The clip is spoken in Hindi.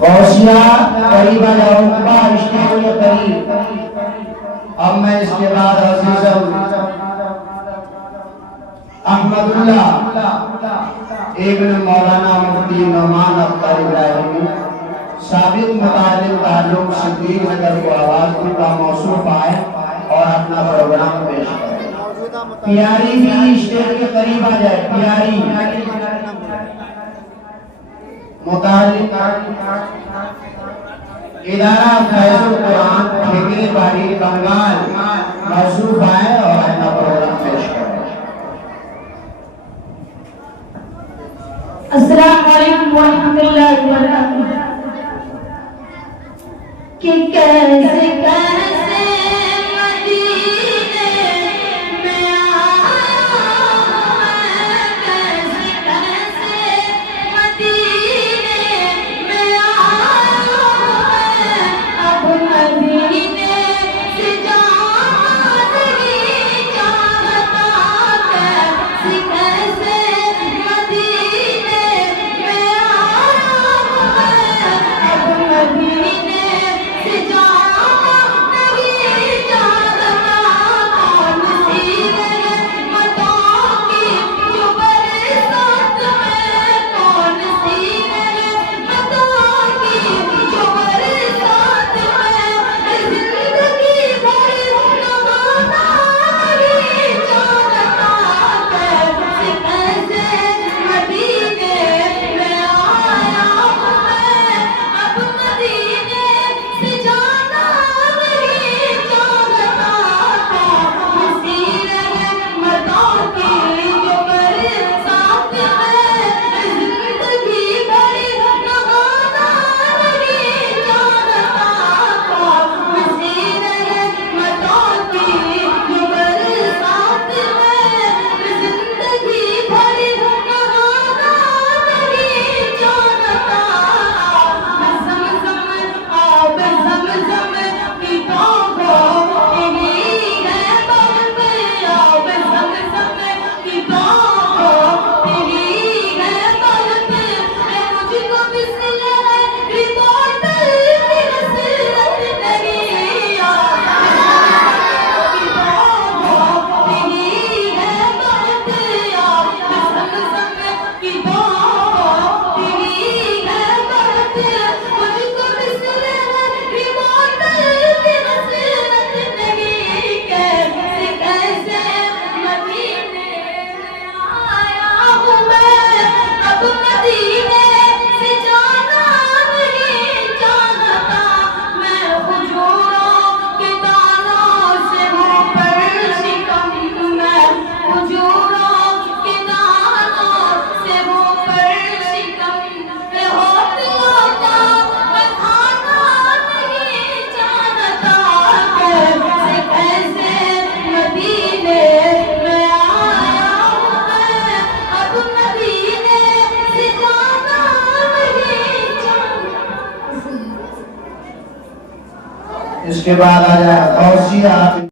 गौसिया करीब आ जाओ, स्टेज के करीब। अब मैं इसके बाद अहमदुल्लाह इब्न मौलाना मुफ्ती नौमान अख्तर इब्राहिमी साबिक मुतालिम ताल्लुक सिद्दीक नगर को आवाज की का मौसूफ आए और अपना प्रोग्राम पेश करें। प्यारी भी स्टेज के करीब आ जाए। प्यारी मुतालिम इदारा फैजुल कुरान ठेके बाड़ी बंगाल मौसूफ आए और अपना प्रोग्राम पेश करें। अस्सलाम वालेकुम व रहमतुल्लाहि व बरकातुहू। कि कैसे कैसे मदीने में आया मैं, कैसे कैसे मदीने में आया मैं। अब मदीने से जाना नहीं चाहता, कैसे कैसे मदीने में आया मैं। अब मदीने से जाना नहीं चाहता, कौन सी रहमतों की जो बरसात में, कौन सी रहमतों की जो बरसात में। जिंदगी भर नहाना नहीं चाहता, कैसे कैसे मदीने में आया मैं। अब मदीने से जाना नहीं चाहता, कौन सी रहमतों की जो बरसात में। जिंदगी भर नहाना नहीं चाहता, कौन सी रहमतों की जो बरसात में। जिंदगी भर नहाना नहीं चाहता। ज़मज़म आब ज़मज़म पीता हो तेरी है बात, आब ज़मज़म पीता हो तेरी है बात। मुझको बिस्मिल्लाह बोतल की हसरत नहीं, आब पीता हो तेरी है बात, आब ज़मज़म पीता हो तेरी है बात। मुझको बिस्मिल्लाह बोतल की हसरत नहीं, कैसे कैसे मदीने में आया हूँ मैं। अब मदीने से जाना नहीं चाहता, मैं हुजूरों के दानों से हूँ परशिकम, मैं हुजूरों के दानों से हूँ परशिकम। होठों का मैं खाना नहीं चाहता, कैसे कैसे मदीने में आया हूँ मैं। अब मदीने से जाना नहीं चाहता। इसके बाद आ जाए गौसिया।